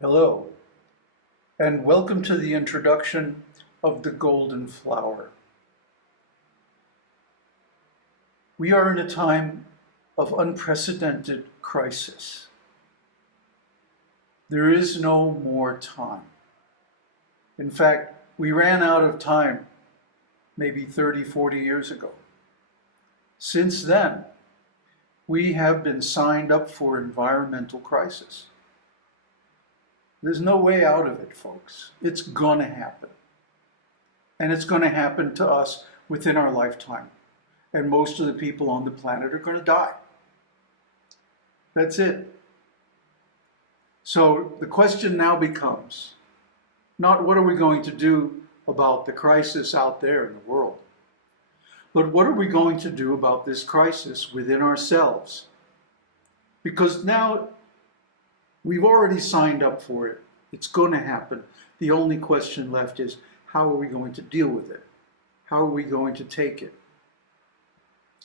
Hello, and welcome to the introduction of the Golden Flower. We are in a time of unprecedented crisis. There is no more time. In fact, we ran out of time maybe 30, 40 years ago. Since then, we have been signed up for environmental crisis. There's no way out of it, folks. It's going to happen. And it's going to happen to us within our lifetime. And most of the people on the planet are going to die. That's it. So the question now becomes, not what are we going to do about the crisis out there in the world, but what are we going to do about this crisis within ourselves? Because now we've already signed up for it. It's going to happen. The only question left is, how are we going to deal with it? How are we going to take it?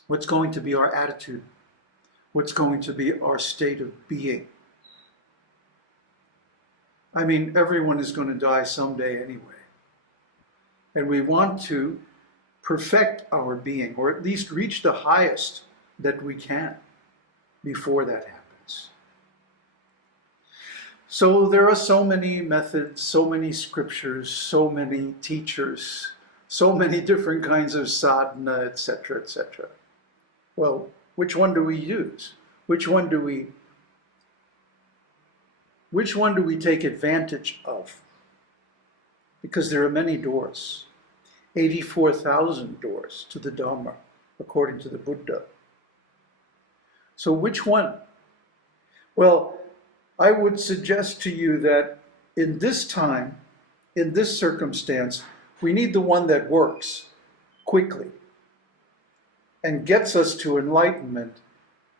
What's going to be our attitude? What's going to be our state of being? I mean, everyone is going to die someday anyway. And we want to perfect our being, or at least reach the highest that we can before that happens. So there are so many methods, so many scriptures, so many teachers, so many different kinds of sadhana, etc., etc. Well, which one do we use? Which one do we take advantage of? Because there are many doors, 84,000 doors to the Dhamma, according to the Buddha. So which one? Well, I would suggest to you that in this time, in this circumstance, we need the one that works quickly and gets us to enlightenment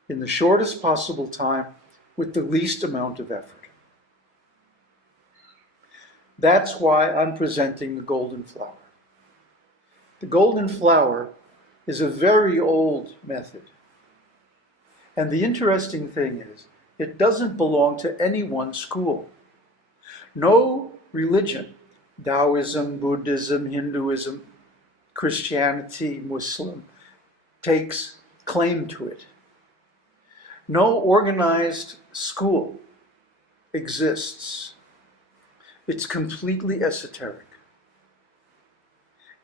in the shortest possible time with the least amount of effort. That's why I'm presenting the Golden Flower. The Golden Flower is a very old method. And the interesting thing is, it doesn't belong to any one school. No religion, Taoism, Buddhism, Hinduism, Christianity, Muslim, takes claim to it. No organized school exists. It's completely esoteric.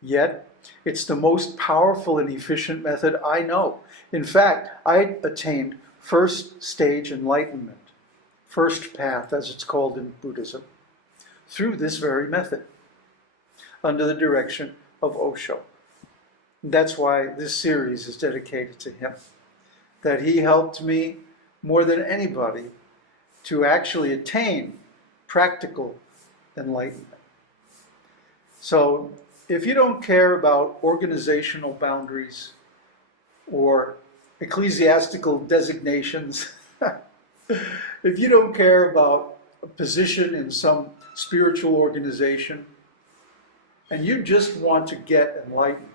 Yet, it's the most powerful and efficient method I know. In fact, I attained first stage enlightenment, first path as it's called in Buddhism, through this very method, under the direction of Osho. That's why this series is dedicated to him, that he helped me more than anybody to actually attain practical enlightenment. So if you don't care about organizational boundaries or ecclesiastical designations, if you don't care about a position in some spiritual organization, and you just want to get enlightenment,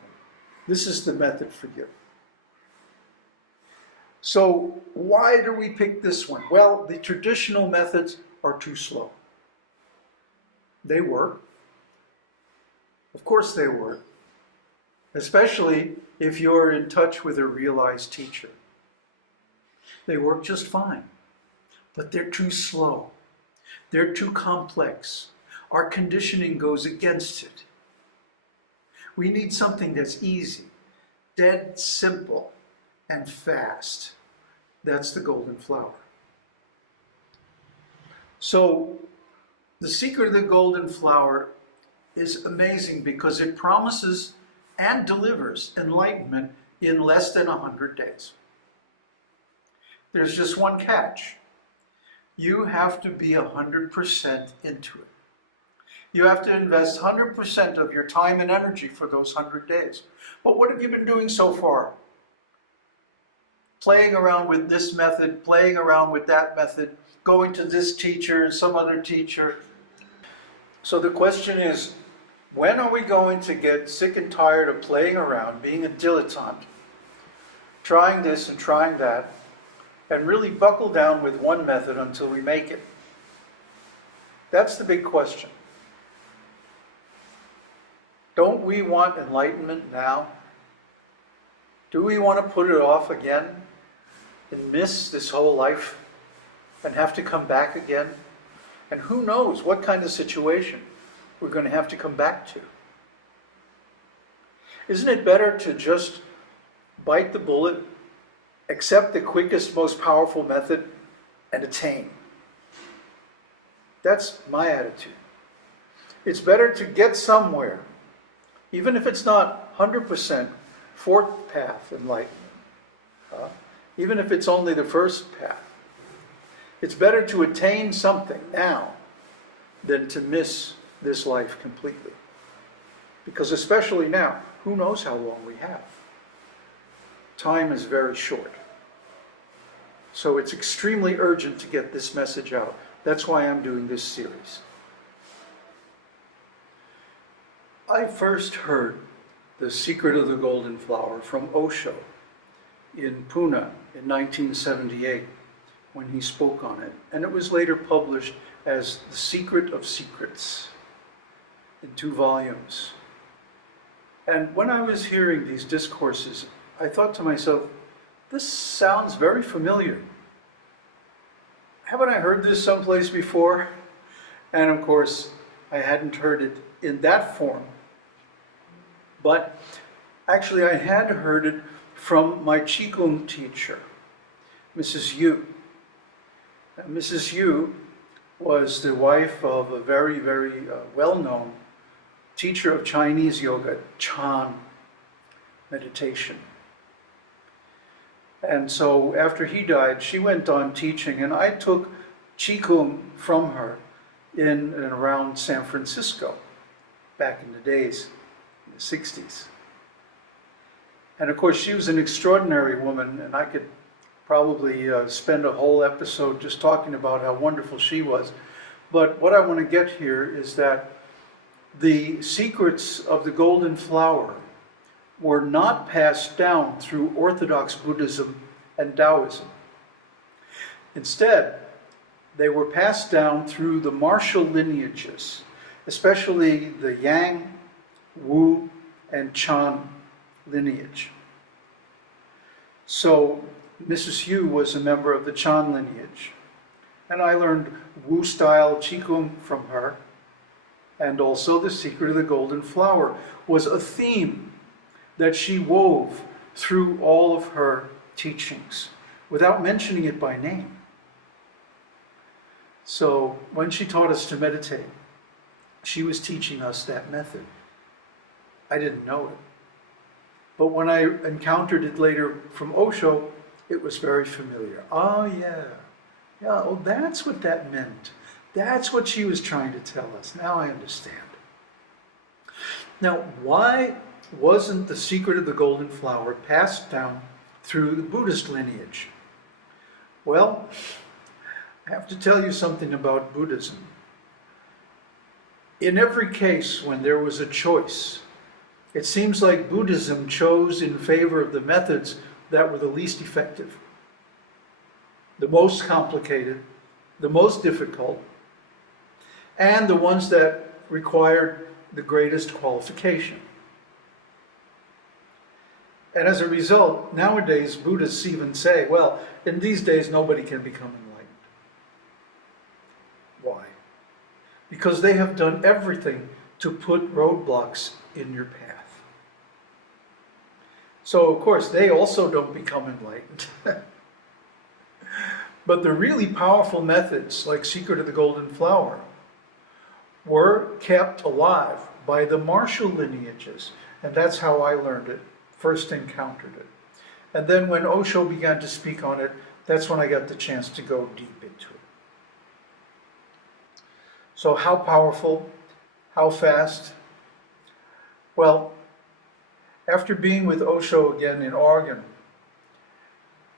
this is the method for you. So why do we pick this one? Well, the traditional methods are too slow. They work. Of course they work. Especially if you're in touch with a realized teacher. They work just fine. But they're too slow. They're too complex. Our conditioning goes against it. We need something that's easy, dead simple, and fast. That's the Golden Flower. So, the secret of the Golden Flower is amazing because it promises and delivers enlightenment in less than 100 days. There's just one catch. You have to be 100% into it. You have to invest 100% of your time and energy for those 100 days. But what have you been doing so far? Playing around with this method, playing around with that method, going to this teacher and some other teacher. So the question is, When are we going to get sick and tired of playing around, being a dilettante, trying this and trying that, and really buckle down with one method until we make it? That's the big question. Don't we want enlightenment now? Do we want to put it off again and miss this whole life and have to come back again? And who knows what kind of situation we're going to have to come back to. Isn't it better to just bite the bullet, accept the quickest, most powerful method, and attain? That's my attitude. It's better to get somewhere, even if it's not 100% fourth path enlightenment, even if it's only the first path. It's better to attain something now than to miss this life completely. Because especially now, who knows how long we have? Time is very short. So it's extremely urgent to get this message out. That's why I'm doing this series. I first heard The Secret of the Golden Flower from Osho in Pune in 1978 when he spoke on it. And it was later published as The Secret of Secrets in 2 volumes. And when I was hearing these discourses, I thought to myself, this sounds very familiar. Haven't I heard this someplace before? And of course, I hadn't heard it in that form. But actually, I had heard it from my Qigong teacher, Mrs. Yu. And Mrs. Yu was the wife of a very, very well-known teacher of Chinese yoga, Chan meditation. And so after he died, she went on teaching, and I took Qigong from her in and around San Francisco, back in the days, in the 60s. And of course, she was an extraordinary woman, and I could probably spend a whole episode just talking about how wonderful she was. But what I want to get here is that the secrets of the golden flower were not passed down through Orthodox Buddhism and Taoism. Instead, they were passed down through the martial lineages, especially the Yang, Wu, and Chan lineage. So Mrs. Yu was a member of the Chan lineage, and I learned Wu-style Qigong from her, and also The Secret of the Golden Flower was a theme that she wove through all of her teachings without mentioning it by name. So when she taught us to meditate, she was teaching us that method. I didn't know it. But when I encountered it later from Osho, it was very familiar. Oh yeah, oh that's what that meant. That's what she was trying to tell us. Now I understand. Now, why wasn't The Secret of the Golden Flower passed down through the Buddhist lineage? Well, I have to tell you something about Buddhism. In every case when there was a choice, it seems like Buddhism chose in favor of the methods that were the least effective, the most complicated, the most difficult, and the ones that required the greatest qualification. And as a result, nowadays Buddhists even say, well, in these days nobody can become enlightened. Why? Because they have done everything to put roadblocks in your path. So of course they also don't become enlightened. But the really powerful methods, like Secret of the Golden Flower, were kept alive by the martial lineages. And that's how I learned it, first encountered it. And then when Osho began to speak on it, that's when I got the chance to go deep into it. So how powerful? How fast? Well, after being with Osho again in Oregon,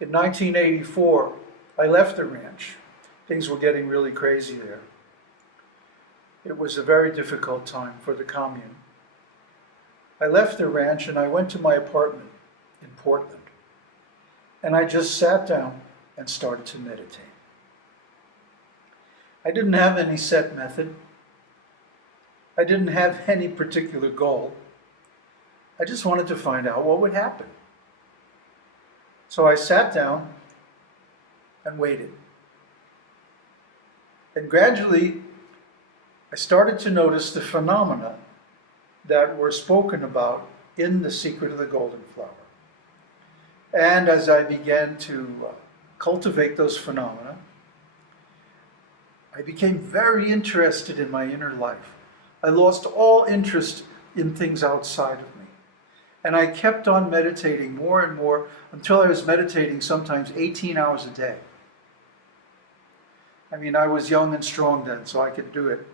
in 1984, I left the ranch. Things were getting really crazy there. It was a very difficult time for the commune. I left the ranch and I went to my apartment in Portland. And I just sat down and started to meditate. I didn't have any set method. I didn't have any particular goal. I just wanted to find out what would happen. So I sat down and waited. And gradually, I started to notice the phenomena that were spoken about in The Secret of the Golden Flower. And as I began to cultivate those phenomena, I became very interested in my inner life. I lost all interest in things outside of me. And I kept on meditating more and more until I was meditating sometimes 18 hours a day. I mean, I was young and strong then, so I could do it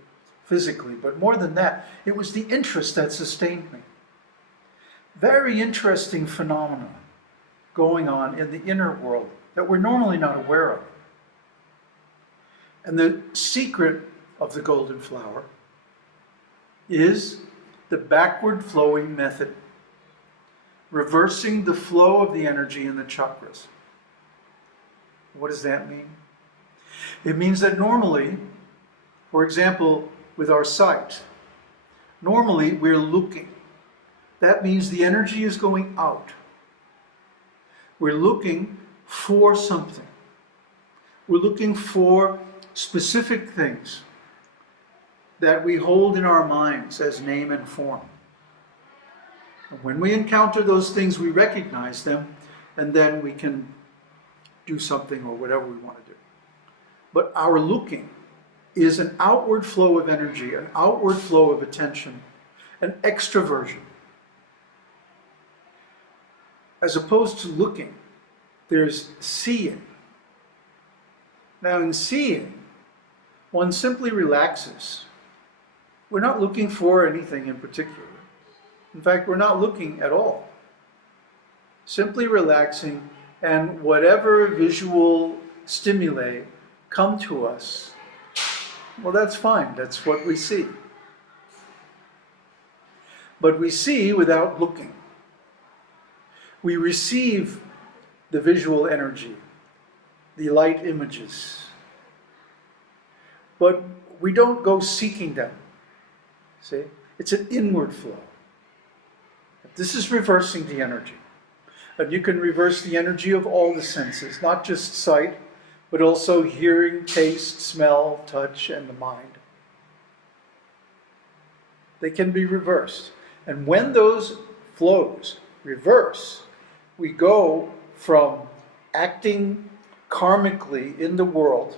physically. But more than that, it was the interest that sustained me. Very interesting phenomena going on in the inner world that we're normally not aware of. And the secret of the golden flower is the backward flowing method, reversing the flow of the energy in the chakras. What does that mean? It means that normally, for example, with our sight, normally we're looking. That means the energy is going out. We're looking for something. We're looking for specific things that we hold in our minds as name and form. And when we encounter those things, we recognize them, and then we can do something or whatever we want to do. But our looking is an outward flow of energy, an outward flow of attention, an extroversion. As opposed to looking, there's seeing. Now in seeing, one simply relaxes. We're not looking for anything in particular. In fact, we're not looking at all. Simply relaxing, and whatever visual stimuli come to us, well, that's fine. That's what we see. But we see without looking. We receive the visual energy, the light images, but we don't go seeking them. See? It's an inward flow. This is reversing the energy. And you can reverse the energy of all the senses, not just sight, but also hearing, taste, smell, touch, and the mind. They can be reversed. And when those flows reverse, we go from acting karmically in the world,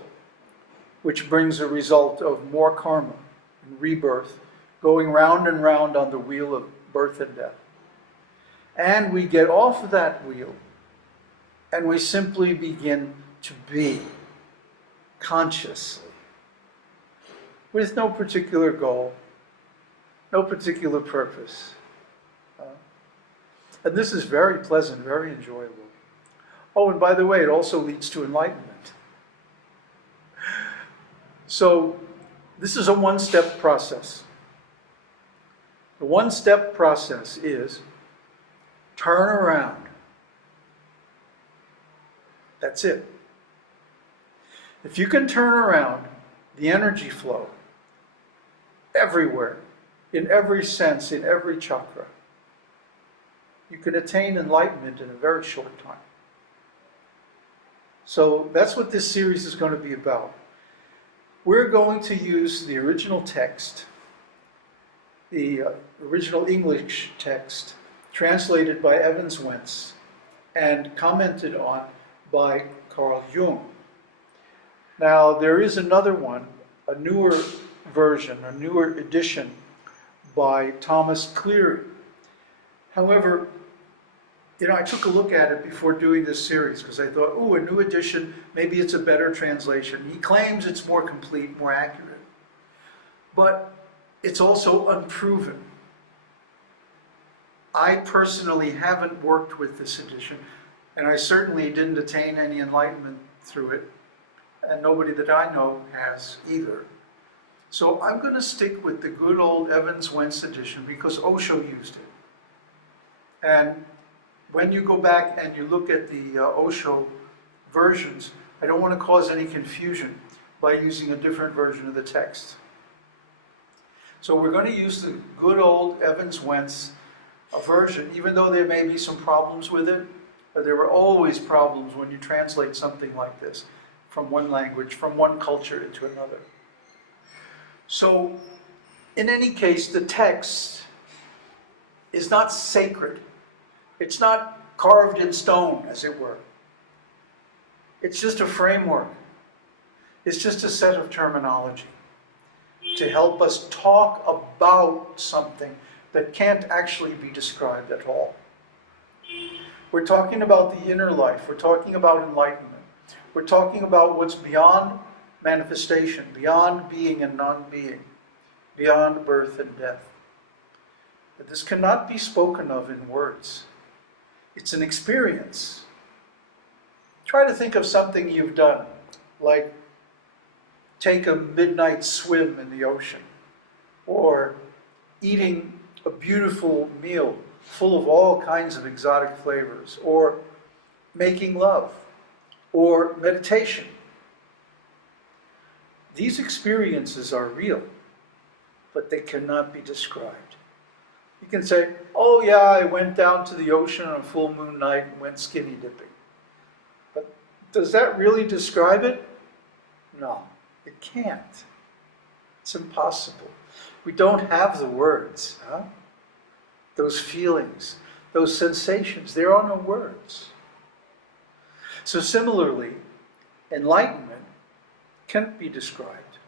which brings a result of more karma and rebirth, going round and round on the wheel of birth and death. And we get off of that wheel, and we simply begin to be consciously, with no particular goal, no particular purpose. And this is very pleasant, very enjoyable. Oh, and by the way, it also leads to enlightenment. So this is a one-step process. The one-step process is turn around. That's it. If you can turn around the energy flow everywhere, in every sense, in every chakra, you can attain enlightenment in a very short time. So that's what this series is going to be about. We're going to use the original text, the original English text, translated by Evans Wentz and commented on by Carl Jung. Now, there is another one, a newer version, a newer edition by Thomas Cleary. However, I took a look at it before doing this series because I thought, a new edition, maybe it's a better translation. He claims it's more complete, more accurate. But it's also unproven. I personally haven't worked with this edition, and I certainly didn't attain any enlightenment through it, and nobody that I know has either. So I'm going to stick with the good old Evans Wentz edition because Osho used it. And when you go back and you look at the Osho versions, I don't want to cause any confusion by using a different version of the text. So we're going to use the good old Evans-Wentz version, even though there may be some problems with it. There were always problems when you translate something like this from one language, from one culture into another. So, in any case, the text is not sacred. It's not carved in stone, as it were. It's just a framework. It's just a set of terminology to help us talk about something that can't actually be described at all. We're talking about the inner life. We're talking about enlightenment. We're talking about what's beyond manifestation, beyond being and non-being, beyond birth and death. But this cannot be spoken of in words. It's an experience. Try to think of something you've done, like take a midnight swim in the ocean, or eating a beautiful meal full of all kinds of exotic flavors, or making love, or meditation. These experiences are real, but they cannot be described. You can say, oh yeah, I went down to the ocean on a full moon night and went skinny dipping. But does that really describe it? No, it can't. It's impossible. We don't have the words, huh? Those feelings, those sensations, there are no words. So similarly, enlightenment can't be described.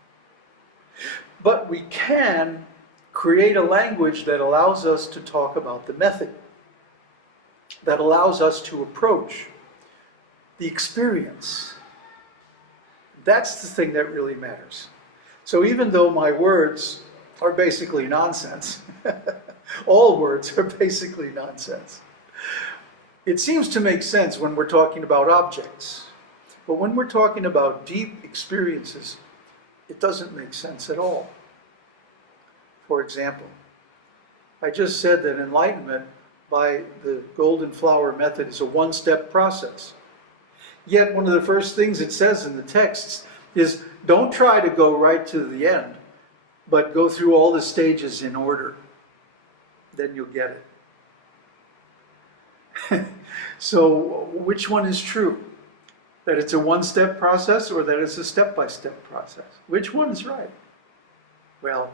But we can create a language that allows us to talk about the method, that allows us to approach the experience. That's the thing that really matters. So even though my words are basically nonsense, all words are basically nonsense, it seems to make sense when we're talking about objects. But when we're talking about deep experiences, it doesn't make sense at all. For example, I just said that enlightenment by the golden flower method is a one-step process. Yet one of the first things it says in the texts is don't try to go right to the end, but go through all the stages in order. Then you'll get it. So which one is true? That it's a one-step process or that it's a step-by-step process? Which one is right? Well,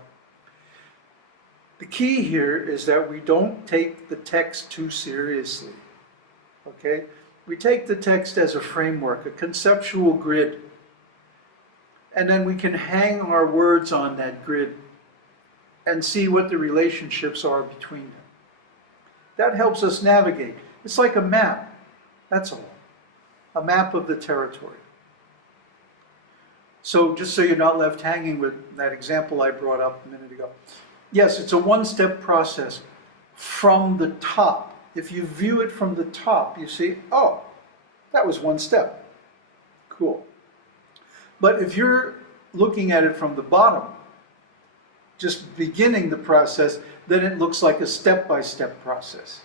the key here is that we don't take the text too seriously. Okay? We take the text as a framework, a conceptual grid, and then we can hang our words on that grid and see what the relationships are between them. That helps us navigate. It's like a map, that's all. A map of the territory. So just so you're not left hanging with that example I brought up a minute ago. Yes, it's a one-step process from the top. If you view it from the top, you see, oh, that was one step. Cool. But if you're looking at it from the bottom, just beginning the process, then it looks like a step-by-step process.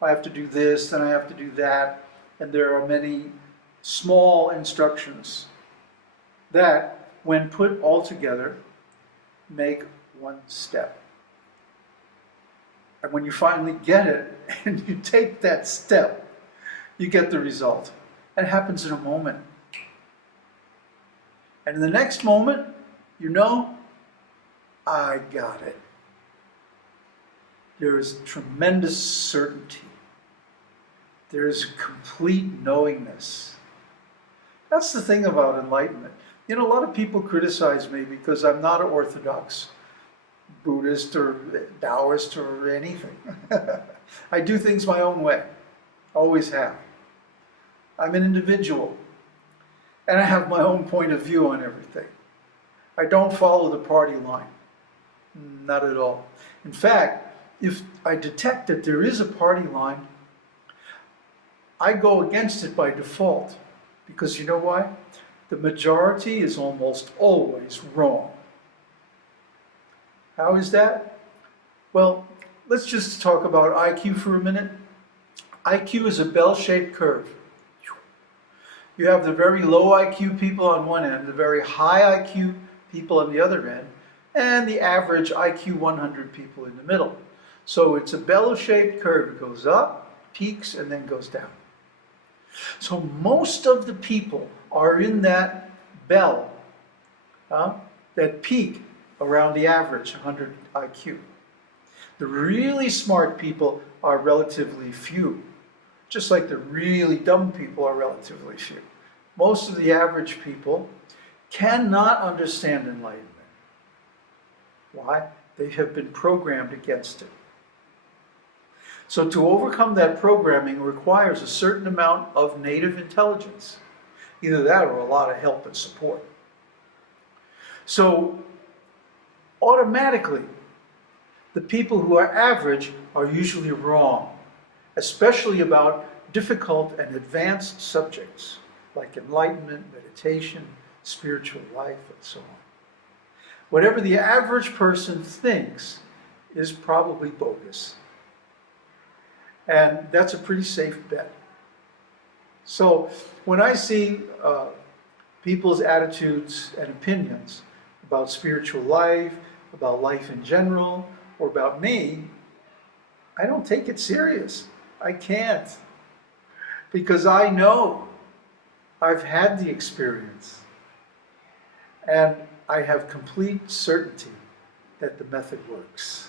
I have to do this, then I have to do that, and there are many small instructions that, when put all together, make one step. And when you finally get it, and you take that step, you get the result. It happens in a moment. And in the next moment, you know, I got it. There is tremendous certainty. There is complete knowingness. That's the thing about enlightenment. You know, a lot of people criticize me because I'm not an orthodox Buddhist or Taoist or anything. I do things my own way. Always have. I'm an individual. And I have my own point of view on everything. I don't follow the party line. Not at all. In fact, if I detect that there is a party line, I go against it by default. Because you know why? The majority is almost always wrong. How is that? Well, let's just talk about IQ for a minute. IQ is a bell-shaped curve. You have the very low IQ people on one end, the very high IQ people on the other end, and the average IQ 100 people in the middle. So it's a bell-shaped curve. It goes up, peaks, and then goes down. So most of the people are in that bell, that peak around the average 100 IQ. The really smart people are relatively few, just like the really dumb people are relatively few. Most of the average people cannot understand enlightenment. Why? They have been programmed against it. So to overcome that programming requires a certain amount of native intelligence. Either that or a lot of help and support. So automatically, the people who are average are usually wrong, especially about difficult and advanced subjects like enlightenment, meditation, spiritual life, and so on. Whatever the average person thinks is probably bogus. And that's a pretty safe bet. So when I see people's attitudes and opinions about spiritual life, about life in general, or about me, I don't take it serious. I can't. Because I know I've had the experience. And I have complete certainty that the method works.